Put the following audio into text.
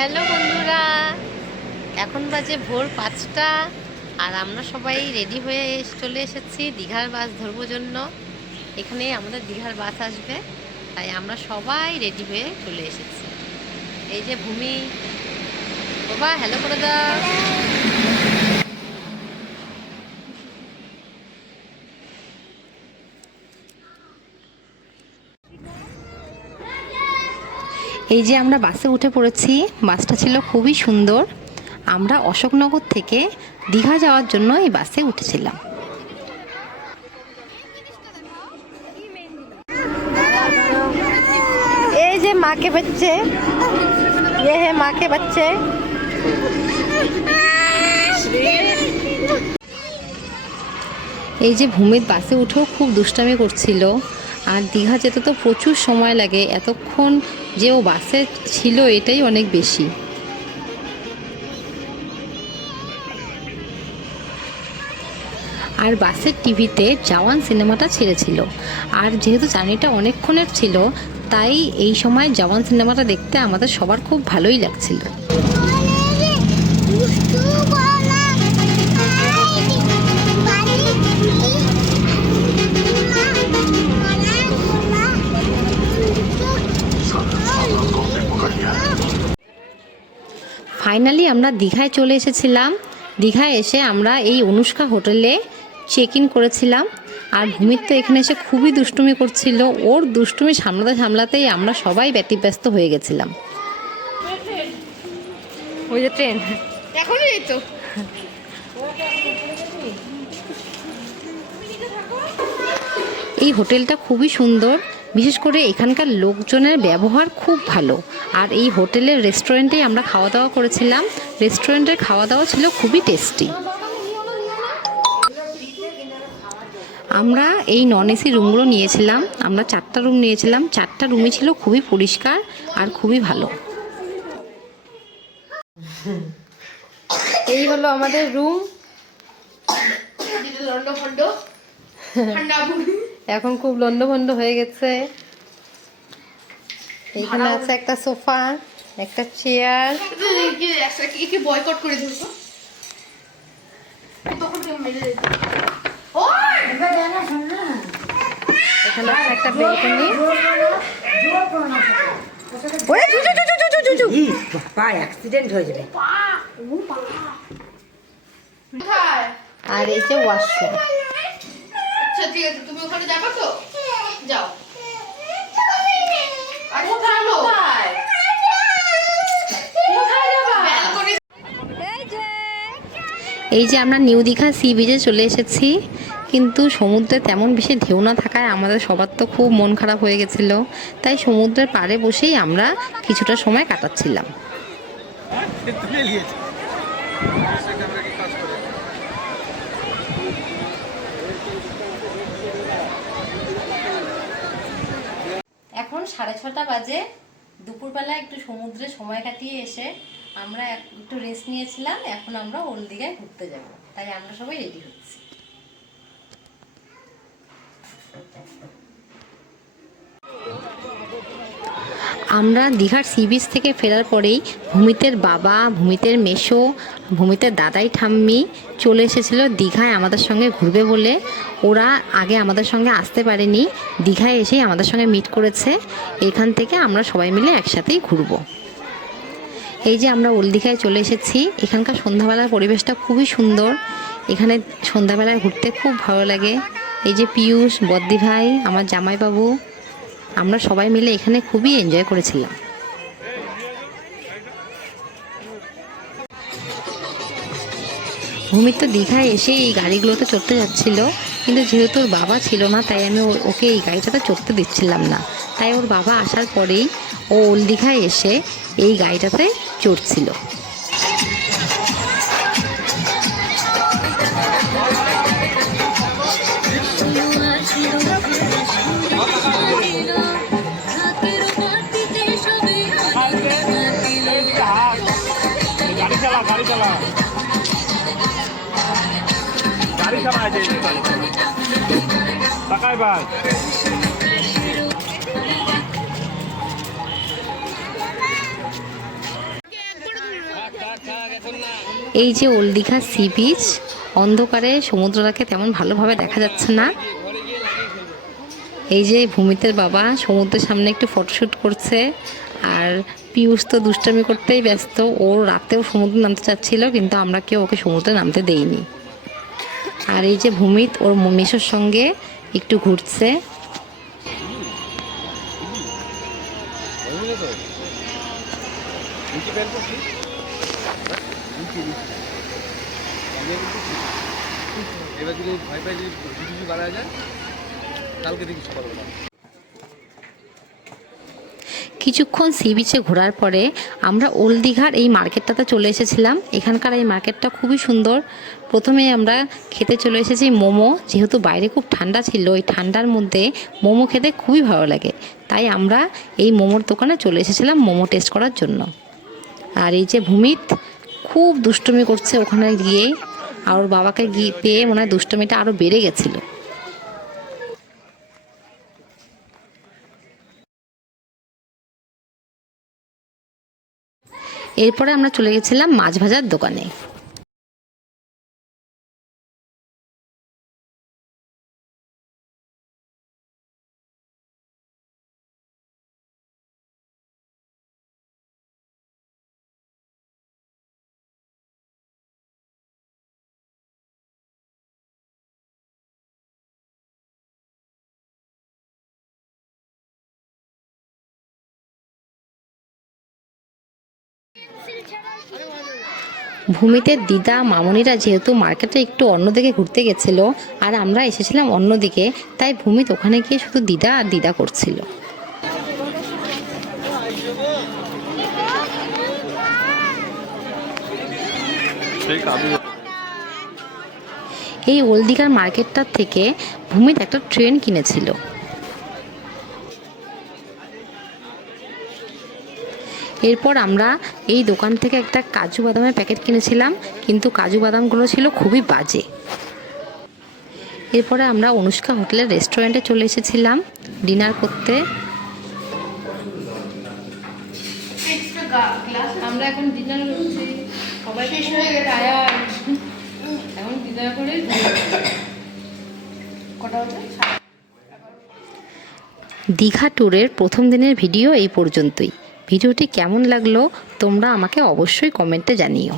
Hello বন্ধুরা, এখন বাজে ভোর 5টা আর আমরা সবাই রেডি হয়ে চলে এসেছি দীঘার বাস ধরবো জন্য। এখানে আমাদের দীঘার বাস আসবে, তাই আমরা সবাই রেডি হয়ে চলে এসেছি। এই যে ভূমি, বাবা হ্যালো করে দাও। এই যে আমরা বাসে উঠে পড়েছি। বাসটা ছিল খুবই সুন্দর। আমরা অশোকনগর থেকে দীঘা যাওয়ার জন্য এই বাসে উঠেছিলাম। এই যে মাকে বাচ্চে, ये है माँ के बच्चे। এই যে ভূমির বাসে উঠেও খুব দুষ্টামি করছিল। আর দীঘা যেতে তো প্রচুর সময় লাগে, এতক্ষণ যে ও বাসে ছিল এটাই অনেক বেশি। আর বাসের টিভিতে জওয়ান সিনেমাটা ছেড়েছিল। আর যেহেতু জার্নিটা অনেকক্ষণের ছিল, তাই এই সময় জওয়ান সিনেমাটা দেখতে আমাদের সবার খুব ভালোই লাগছিল। ফাইনালি আমরা দীঘায় চলে এসেছিলাম। দীঘায় এসে আমরা এই অনুষ্কা হোটেলে চেক ইন করেছিলাম। আর ভূমির তো এখানে এসে খুবই দুষ্টুমি করছিল। ওর দুষ্টুমি সামলাতে সামলাতেই আমরা সবাই ব্যতিব্যস্ত হয়ে গেছিলাম। ওই যে ট্রেন এখনই এই তো। এই হোটেলটা খুবই সুন্দর, বিশেষ করে এখানকার লোকজনের ব্যবহার খুব ভালো। আর এই হোটেলের রেস্টুরেন্টেই আমরা খাওয়া দাওয়া করেছিলাম। রেস্টুরেন্টের খাওয়া দাওয়া ছিল খুবই টেস্টি। আমরা এই নন এসি রুমগুলো নিয়েছিলাম। আমরা 4টা রুম নিয়েছিলাম। 4টা রুমই ছিল খুবই পরিষ্কার আর খুবই ভালো। এই হলো আমাদের রুম। এখন খুব লন্ডভন্ড হয়ে গেছে। এইখানে আছে একটা সোফা, একটা চেয়ার। বয়কট করে দিল তো এখানে আছে একটা বেলকনি। অ্যাক্সিডেন্ট হয়ে যাবে। আর এই যে ওয়াশরুম। আচ্ছা ঠিক আছে, তুমি ওখানে যাবে তো যাও। এই যে আমরা নিউ দীঘা সি বিচে চলে এসেছি, কিন্তু সমুদ্রে তেমন বেশি ঢেউ না থাকায় আমাদের সবার তো খুব মন খারাপ হয়ে গেছিল। তাই সমুদ্রের পাড়ে বসেই আমরা কিছুটা সময় কাটাচ্ছিলাম। এখন 6:30 বাজে। দুপুরবেলা একটু সমুদ্রে সময় কাটিয়ে এসে আমরা একটু রেস্ট নিয়েছিলাম। এখন আমরা ওল্ড দীঘায় ঘুরতে যাব, তাই আমরা সবাই রেডি হচ্ছি। আমরা দীঘার সি বিচ থেকে ফেরার পরেই ভূমিতের বাবা, ভূমিতের মেসো, ভূমিতের দাদাই ঠাম্মি চলে এসেছিল দীঘায় আমাদের সঙ্গে ঘুরবে বলে। ওরা আগে আমাদের সঙ্গে আসতে পারেনি, দীঘায় এসেই আমাদের সঙ্গে মিট করেছে। এখান থেকে আমরা সবাই মিলে একসাথেই ঘুরবো। এই যে আমরা ওল্ড দীঘায় চলে এসেছি। এখানকার সন্ধ্যাবেলার পরিবেশটা খুবই সুন্দর। এখানে সন্ধ্যাবেলায় ঘুরতে খুব ভালো লাগে। এই যে পিয়ুষ, বদ্দি ভাই, আমার জামাইবাবু, আমরা সবাই মিলে এখানে খুবই এনজয় করেছিলাম। ভূমির তো দীঘায় এসে এই গাড়িগুলোতে চড়তে যাচ্ছিল, কিন্তু যেহেতু ওর বাবা ছিল না, তাই আমি ওকে এই গাড়িটাতে চড়তে দিচ্ছিলাম না। তাই ওর বাবা আসার পরেই ও ওল্ড দীঘায় এসে এই গাড়িটাতে চড়ছিল। এই যে ওল্ড দীঘা সি বিচ, অন্ধকারে সমুদ্রটাকে তেমন ভালোভাবে দেখা যাচ্ছে না। এই যে ভূমিতের বাবা সমুদ্রের সামনে একটু ফটোশ্যুট করছে, আর পিয়ুষ তো দুষ্টামি করতেই ব্যস্ত। ও রাতেও সমুদ্রে নামতে চাচ্ছিল, কিন্তু আমরা কেউ ওকে সমুদ্রে নামতে দেইনি। আর এই যে ভূমিত ওর মেসোর সঙ্গে একটু ঘুরছে। কিছুক্ষণ সি বিচে ঘোরার পরে আমরা ওল্ড দীঘার এই মার্কেটটাতে চলে এসেছিলাম। এখানকার এই মার্কেটটা খুবই সুন্দর। প্রথমে আমরা খেতে চলে এসেছি মোমো। যেহেতু বাইরে খুব ঠান্ডা ছিল, এই ঠান্ডার মধ্যে মোমো খেতে খুবই ভালো লাগে, তাই আমরা এই মোমোর দোকানে চলে এসেছিলাম মোমো টেস্ট করার জন্য। আর এই যে ভূমিত খুব দুষ্টুমি করছে ওখানে গিয়ে, আর ওর বাবাকে পেয়ে মনে হয় দুষ্টুমিটা আরও বেড়ে গেছিলো। এরপরে আমরা চলে গেছিলাম মাছ ভাজার দোকানে। ভূমিতের দিদা মামনিরা যেহেতু মার্কেটে একটু অন্যদিকে ঘুরতে গেছিলো, আর আমরা এসেছিলাম অন্যদিকে, তাই ভূমিত ওখানে গিয়ে শুধু দিদা আর দিদা করছিল। এই ওল্ড দীঘার মার্কেটটার থেকে ভূমিত একটা ট্রেন কিনেছিল। এরপর আমরা এই দোকান থেকে একটা কাজু বাদামের প্যাকেট কিনেছিলাম, কিন্তু কাজু বাদামগুলো ছিল খুবই বাজে। এরপরে আমরা অনুষ্কা হোটেলের রেস্টুরেন্টে চলে এসেছিলাম ডিনার করতে। আমরা এখন ডিনার করছি, সবাই শেষ হয়ে গেছে, এখন ডিনার করে দীঘা ট্যুরের প্রথম দিনের ভিডিও এই পর্যন্তই। ভিডিওটি কেমন লাগলো তোমরা আমাকে অবশ্যই কমেন্টে জানিও।